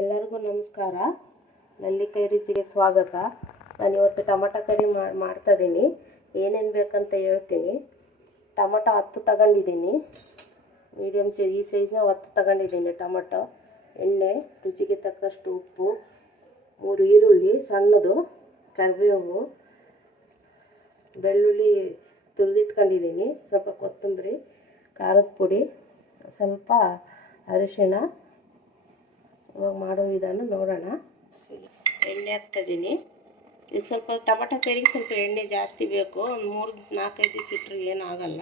ಎಲ್ಲರಿಗೂ ನಮಸ್ಕಾರ. ನಲ್ಲಿಕಾಯಿ ರುಚಿಗೆ ಸ್ವಾಗತ. ನಾನು ಇವತ್ತು ಟೊಮಟೊ ಕರಿ ಮಾಡ್ತಾ ಇದ್ದೀನಿ ಏನೇನು ಬೇಕಂತ ಹೇಳ್ತೀನಿ. ಟೊಮಟೊ ಹತ್ತು ತಗೊಂಡಿದ್ದೀನಿ ಮೀಡಿಯಮ್ ಸೈಜ್ ಈ ಸೈಜ್ನ ಹತ್ತು ತಗೊಂಡಿದ್ದೀನಿ ಟೊಮಟೊ. ಎಣ್ಣೆ, ರುಚಿಗೆ ತಕ್ಕಷ್ಟು ಉಪ್ಪು, ಮೂರು ಈರುಳ್ಳಿ, ಸಣ್ಣದು, ಕರಿಬೇವು, ಬೆಳ್ಳುಳ್ಳಿ ತುರಿದಿಟ್ಕೊಂಡಿದ್ದೀನಿ ಸ್ವಲ್ಪ ಕೊತ್ತಂಬರಿ, ಖಾರದ ಪುಡಿ, ಸ್ವಲ್ಪ ಅರಿಶಿಣ ಇವಾಗ ಮಾಡೋ ವಿಧಾನ ನೋಡೋಣ. ಎಣ್ಣೆ ಹಾಕ್ತಾಯಿದ್ದೀನಿ. ಇದು ಸ್ವಲ್ಪ ಟೊಮಟೊ ಕರಿಗೆ ಸ್ವಲ್ಪ ಎಣ್ಣೆ ಜಾಸ್ತಿ ಬೇಕು. ಒಂದು ಮೂರು ನಾಲ್ಕೈದು ದಿವಸ ಇಟ್ಟರೆ ಏನೂ ಆಗಲ್ಲ.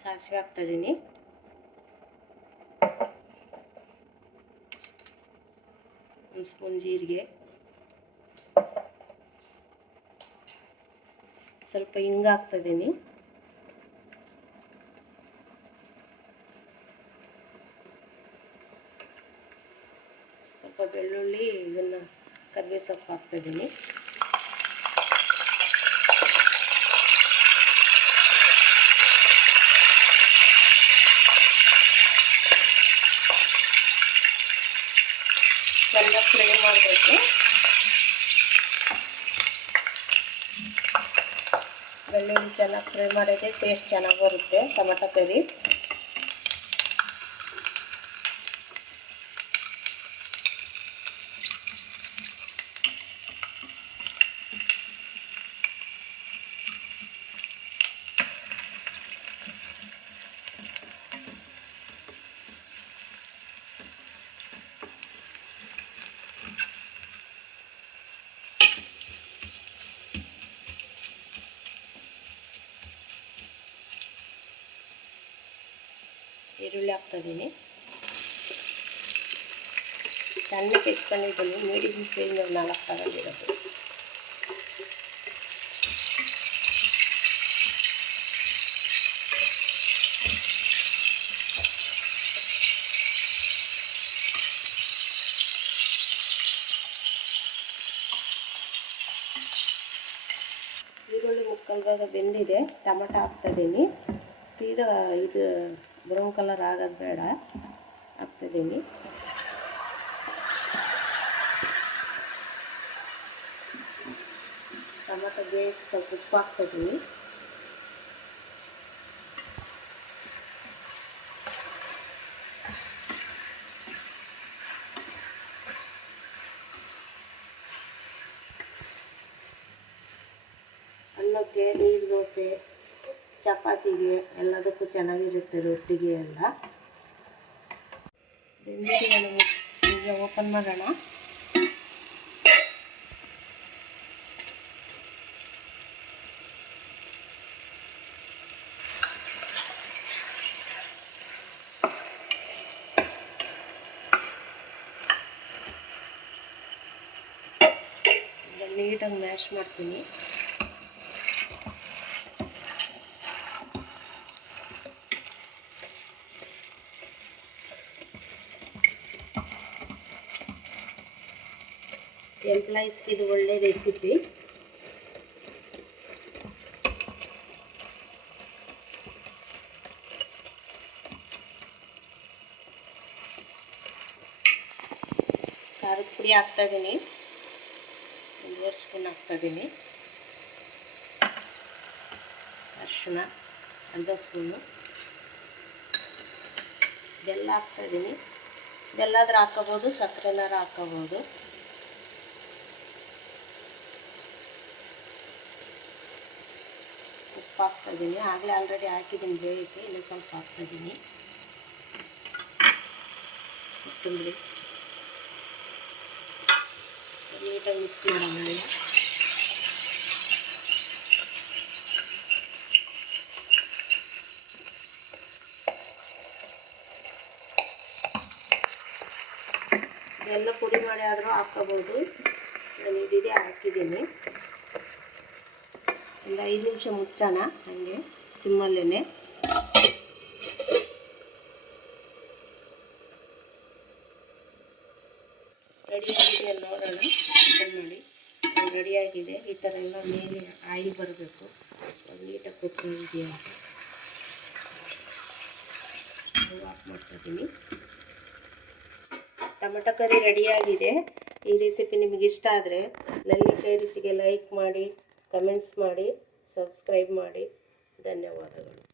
ಸಾಸಿವೆ ಹಾಕ್ತಾಯಿದ್ದೀನಿ. ಒಂದು ಸ್ಪೂನ್ ಜೀರಿಗೆ. ಸ್ವಲ್ಪ ಹಿಂಗ ಹಾಕ್ತಿದ್ದೀನಿ ಸ್ವಲ್ಪ ಬೆಳ್ಳುಳ್ಳಿ ಇದನ್ನು ಕರಿಬೇವು ಸೊಪ್ಪು ಹಾಕ್ತಿದ್ದೀನಿ ಎಲ್ಲ ಫ್ರೈ ಮಾಡಬೇಕು. ಬೆಳ್ಳುಳ್ಳಿ ಚೆನ್ನಾಗಿ ಫ್ರೈ ಮಾಡಿದ್ರೆ ಟೇಸ್ಟ್ ಚೆನ್ನಾಗಿ ಬರುತ್ತೆ ಟೊಮಟೊ ಕರಿ. ಈರುಳ್ಳಿ ಹಾಕ್ತಾಯಿದ್ದೀನಿ ಸಣ್ಣಕ್ಕೆ ಹೆಚ್ಕೊಂಡಿದ್ದೀನಿ ಮೀಡಿಯಮ್ ಫ್ಲೇಮ್ ನಾಲ್ಕು ತಗೊಂಡಿರೋದು ಈರುಳ್ಳಿ ಮುಕ್ಕಲ್ವಾಗ ಬೆಂದಿದೆ, ಟೊಮಟೊ ಹಾಕ್ತಾಯಿದ್ದೀನಿ ತೀರಾ ಇದು ಬ್ರೌನ್ ಕಲರ್ ಆಗೋದು ಬೇಡ. ಹಾಕ್ತಿದ್ದೀನಿ. ಟೊಮೆಟೊ ಬೇಯಿಸಿ ಸ್ವಲ್ಪ ಉಪ್ಪು ಹಾಕ್ತಿದ್ದೀನಿ. ಅನ್ನಕ್ಕೆ ನೀರು ದೋಸೆ ಚಪಾತಿಗೆ ಎಲ್ಲದಕ್ಕೂ ಚೆನ್ನಾಗಿರುತ್ತೆ ರೊಟ್ಟಿಗೆ ಎಲ್ಲ. ಈಗ ಓಪನ್ ಮಾಡೋಣ. ನೀಟಾಗಿ ಮ್ಯಾಶ್ ಮಾಡ್ತೀನಿ. ಎಂಪ್ಲಾಯೀಸ್ಗೆ ಇದು ಒಳ್ಳೆ ರೆಸಿಪಿ ಖಾರದ ಪುಡಿ ಹಾಕ್ತಾಯಿದ್ದೀನಿ ಒಂದೂವರೆ ಸ್ಪೂನ್ ಹಾಕ್ತಾಯಿದ್ದೀನಿ ಅರ್ಶಿನ ಅರ್ಧ ಸ್ಪೂನು. ಬೆಲ್ಲ ಹಾಕ್ತಾಯಿದ್ದೀನಿ ಬೆಲ್ಲಾದ್ರೂ ಹಾಕೋಬೋದು ಸಕ್ಕರೆನಾರು ಹಾಕೋಬೋದು ಉಪ್ಪು ಹಾಕ್ತಾಯಿದ್ದೀನಿ ಆಗಲೇ ಆಲ್ರೆಡಿ ಹಾಕಿದ್ದೀನಿ ಬೇಯಕ್ಕೆ ಇನ್ನೂ ಸ್ವಲ್ಪ ಹಾಕ್ತಾಯಿದ್ದೀನಿ ಕೊತ್ತಂಬರಿ. ನೀಟಾಗಿ ಮಿಕ್ಸ್ ಮಾಡೋಣ ಎಲ್ಲ ಪುಡಿ ಮಾಡಿ ಆದರೂ ಹಾಕೋಬೋದು ನಾನು ಇದಿದೆ ಹಾಕಿದ್ದೀನಿ. ಒಂದು ಐದು ನಿಮಿಷ ಮುಚ್ಚೋಣ, ಹಾಗೆ ಸಿಮ್ಮಲ್ಲೇ ರೆಡಿ ಆಗಿದೆ ನೋಡೋಣ ನೋಡಿ ಮಾಡಿ. ರೆಡಿಯಾಗಿದೆ ಈ ಥರ ಎಲ್ಲ ಮೇಲೆ ಆಯಿಲ್ ಬರಬೇಕು. ಅದು ನೀಟಾಗಿ ಕೊಟ್ಟು ಇದೆಯಾ? ಆಫ್ ಮಾಡ್ತಾಯಿದ್ದೀನಿ ಟೊಮೆಟೊ ಕರಿ ರೆಡಿಯಾಗಿದೆ ಈ ರೆಸಿಪಿ ನಿಮಗೆ ಇಷ್ಟ ಆದರೆ ಲಲ್ಲಿಕಾಯಿ ರುಚಿಗೆ ಲೈಕ್ ಮಾಡಿ ಕಮೆಂಟ್ಸ್ ಮಾಡಿ ಸಬ್ಸ್ಕ್ರೈಬ್ ಮಾಡಿ. ಧನ್ಯವಾದಗಳು.